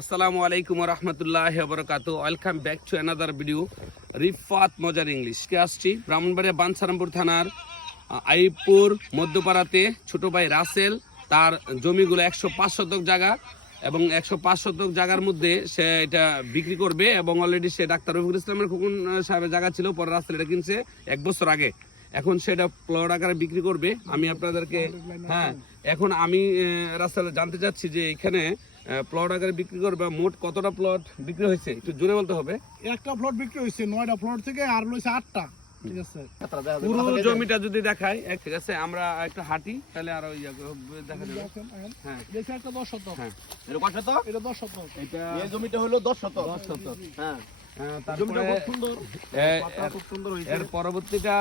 আসসালামু আলাইকুম ওয়া রাহমাতুল্লাহি ওয়া বারাকাতুহু। Welcome back to another video Rifat মজার ইংলিশ। কে আসছি ব্রাহ্মণবাড়িয়া বাঞ্ছারামপুর থানার আইপুর মধ্যপাড়াতে ছোট ভাই রাসেল তার জমিগুলো 105 শতক জায়গা এবং 105 শতক জায়গার মধ্যে সে এটা বিক্রি করবে এবং অলরেডি সে ডাক্তার রফিকুল ইসলামের খোকন সাহেবের জায়গা ছিল, পরে রাসেল এটা কিনছে 1 বছর আগে। এখন সেটা প্লট আকারে বিক্রি করবে। আমি আপনাদেরকে এখন আমি রাসেল জানতে চাচ্ছি যে এখানে প্লট আকারে বিক্রি করবে, মোট কতটা প্লট বিক্রি হয়েছে একটু জোরে বলতে হবে। একটা প্লট বিক্রি হয়েছে 9টা প্লট থেকে, আর রয়েছে 8টা। ঠিক আছে, পুরো জমিটা যদি দেখাই, ঠিক আছে আমরা একটু হাঁটি তাহলে আরো দেখা যাবে। হ্যাঁ, বেশি একটা 10 শতক। হ্যাঁ, এটা কত শতক? এটা 10 শতক। এটা এই জমিটা হলো 10 শতক। 10 শতক। হ্যাঁ, জমিটা খুব সুন্দর। খুব সুন্দর হয়েছে। এর পরবর্তীটা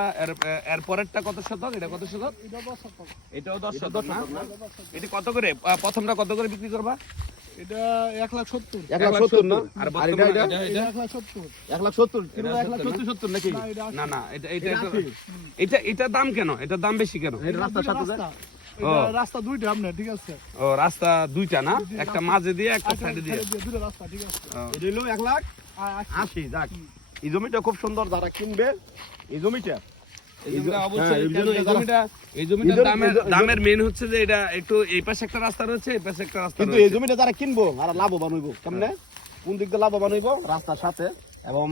এর পরেরটা কত শতক? এটা কত শতক? এটা 10 শতক। এটাও 10 শতক না? এটা কত করে প্রথমটা কত করে বিক্রি করবা? এটা 1,70,000। 1,70,000 না? আর এটা এটা 1,70,000। 1,70,000 কিলো 1,70,000 নাকি? না, এটা না না, এটা দাম কেন? এটার দাম বেশি কেন? এই রাস্তার সাথে রাস্তা। এটা রাস্তা দুইটা আপনার, ঠিক আছে। ও, রাস্তা দুইটা না? একটা মাঝে দিয়ে একটা সাইডে দিয়ে। দুইটা রাস্তা, ঠিক আছে। এটা হলো 1,80,000। যাক, এই জমিটা খুব সুন্দর, যারা কিনবে এই জমিটা এই জমিটার দামের মেন হচ্ছে যে এটা একটু এই পাশে একটা রাস্তা রয়েছে, এই পাশে একটা রাস্তা কিন্তু রয়েছে। এই জমিটা যারা কিনবো আর লাভবান হইব কেমনে, কোন দিক দিয়ে লাভবান হইব? রাস্তার সাথে, এবং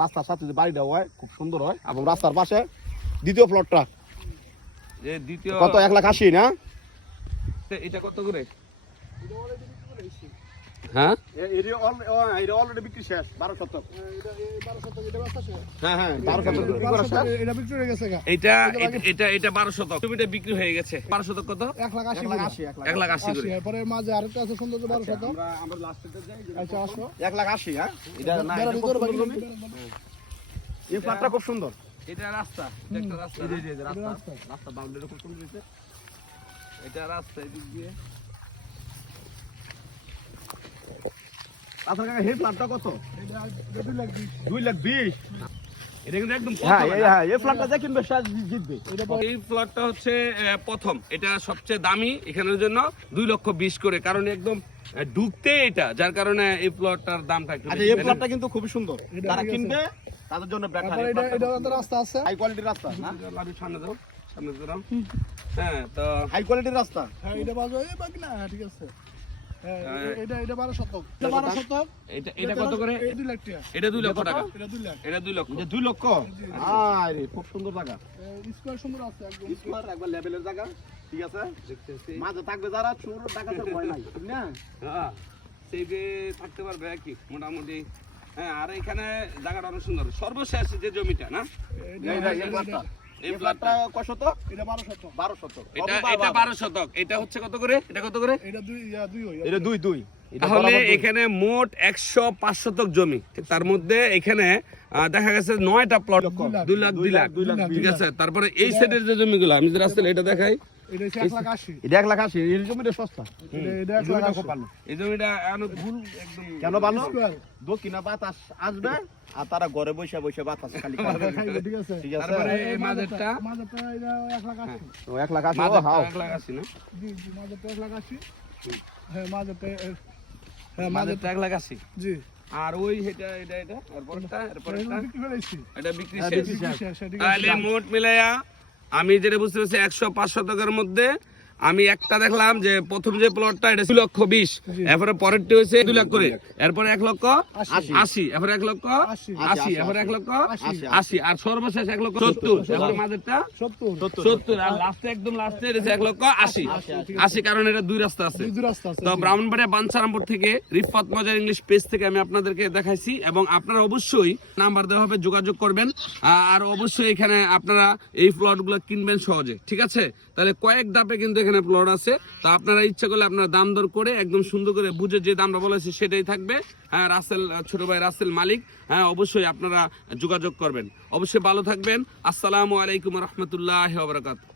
রাস্তার সাথে যে বাড়িটা হয় খুব সুন্দর হয়, এবং রাস্তার পাশে দ্বিতীয় প্লটটা যে দ্বিতীয় কত 1,80,000 না? এটা কত করে? হ্যাঁ, এটা অলরেডি বিক্রি শেষ 12 শতক। এটা 12 শতক, এটা রাস্তা শেষ। হ্যাঁ হ্যাঁ, 12 শতক বিক্রি করা শেষ। এটা বিক্রি হয়ে গেছে। এটা 12 শতক জমিটা বিক্রি হয়ে গেছে। 12 শতক কত? 1,80,000। 1,80,000 করে। এরপরে মাঝে আরেকটা আছে সুন্দর 12 শতক। আমরা লাস্টেতে যাই। আচ্ছা, আসো। 1,80,000। হ্যাঁ, এটা না, বেড়া এটা ভিতরে খুব সুন্দর বাকি। জমি। এই প্লটটা খুব সুন্দর। এটা রাস্তা, এটা একটা রাস্তা। এই যে রাস্তা, রাস্তা। রাস্তা বাউন্ডারি খুব সুন্দর হয়েছে। এটা রাস্তা এদিক দিয়ে। আচ্ছা কাকা, এই প্লটটা কত? এটা 2,20,000। 2,20,000। এটা কিন্তু একদম হ্যাঁ, প্রথম। হ্যাঁ, এই প্লটটা যে কিনবে সে জিতবে। এই প্লটটা হচ্ছে প্রথম, এটা সবচেয়ে দামি এখানের জন্য 2,20,000 করে, কারণ একদম ঢুকতে এটা, যার কারণে এই প্লটটার দামটা একটু আচ্ছা, এই প্লটটা কিন্তু খুবই সুন্দর, যারা কিনবে তাদের জন্য বেটার। তারপরে এটা রাস্তা আছে। হাই কোয়ালিটির রাস্তা না? আমি সামনে দাও, সামনে দাও। হ্যাঁ, তো হাই কোয়ালিটির রাস্তা। হ্যাঁ, এটা বাজে এই বাকি না, ঠিক আছে। হ্যাঁ, এটা 12 শতক। এটা 12 শতক। এটা কত করে? এই 2 লাখ টাকা। এটা 2 লক্ষ টাকা। এটা 2 লাখ। এটা 2 লক্ষ। এটা 2 লক্ষ। আরে খুব সুন্দর জায়গা, স্কয়ার সুন্দর আছে একদম। স্কয়ার একবার লেভেলের জায়গা, ঠিক আছে। মাঝে থাকবে যারা চোর ডাকাতের ভয় নাই, ঠিক না? হ্যাঁ, সেইবে থাকতে পারবে কি মোটামুটি। হ্যাঁ, আর এখানে জায়গাটা অনেক সুন্দর। সর্বশেষ যে জমিটা না, এই প্লটটা কত শতক? এটা 12 শতক। 12 শতক। এটা 12 শতক। এটা হচ্ছে কত করে? এটা কত করে? এটা 2 হয়। এটা 2 তাহলে এখানে মোট 105 শতক জমি, তার মধ্যে এখানে দেখা গেছে 9টা প্লট, 2 লাখ 2 লাখ, ঠিক আছে। তারপরে এই সাইডের যে জমিগুলো আমি যেটা আসলে এটা দেখাই, এটা 1,80,000। এটা 1,80,000। এই জমিটা সস্তা। এটা 1,80,000 ভালো। এই জমিটা ভুল একদম। কেন ভালো? স্কয়ার। দক্ষিণা বাতাস আসবে আর তারা ঘরে বসে বসে বাতাস খালি খাবে। ঠিক আছে। ঠিক আছে। তারপরে এই মাঝেরটা মাঝেরটা এটা 1,80,000। ও 1,80,000। মাঝেরটা হাও 1,80,000 না? জি, মাঝেরটা 1,80,000। হ্যাঁ, মাঝেরটা মাঝেরটা 1,80,000। জি। আর ওই এটা এরপরটা এটা বিক্রি ফেলেছি। এটা বিক্রি হ্যাঁ, শেষ। বিক্রি শেষ। ঠিক তাহলে আছে। মোট মিলাইয়া আমি যেটা বুঝতে পারছি 105 শতকের মধ্যে আমি একটা দেখলাম যে প্রথম যে প্লটটা এটা 2,20,000, এরপরে পরেরটি হয়েছে 2 লাখ করে, এরপরে 1,80,000, এরপরে 1,80,000, এরপরে 1,80,000, আর সর্বশেষ 1,70,000, এরপরে মাঝেরটা 70, আর লাস্টে একদম লাস্টে এটা 1,80,000, কারণ এটা 2 রাস্তা আছে। দুই রাস্তা আছে। তো ব্রাহ্মণবাড়িয়া বাঞ্ছারামপুর থেকে রিফাত মজার ইংলিশ পেজ থেকে আমি আপনাদেরকে দেখাইছি, এবং আপনারা অবশ্যই নাম্বার দেওয়া হবে, যোগাযোগ করবেন। আর অবশ্যই এখানে আপনারা এই প্লটগুলো কিনবেন সহজে, ঠিক আছে। তাহলে কয়েক ধাপে কিন্তু এখানে প্লট আছে, তো আপনারা ইচ্ছা করলে আপনারা দাম দর করে একদম সুন্দর করে বুঝে যে দামটা বলেছে সেটাই থাকবে। হ্যাঁ, রাসেল ছোট ভাই রাসেল মালিক। হ্যাঁ, অবশ্যই আপনারা যোগাযোগ করবেন। অবশ্যই ভালো থাকবেন। আসসালামু আলাইকুম রহমতুল্লাহ ওয়া বারাকাতুহু।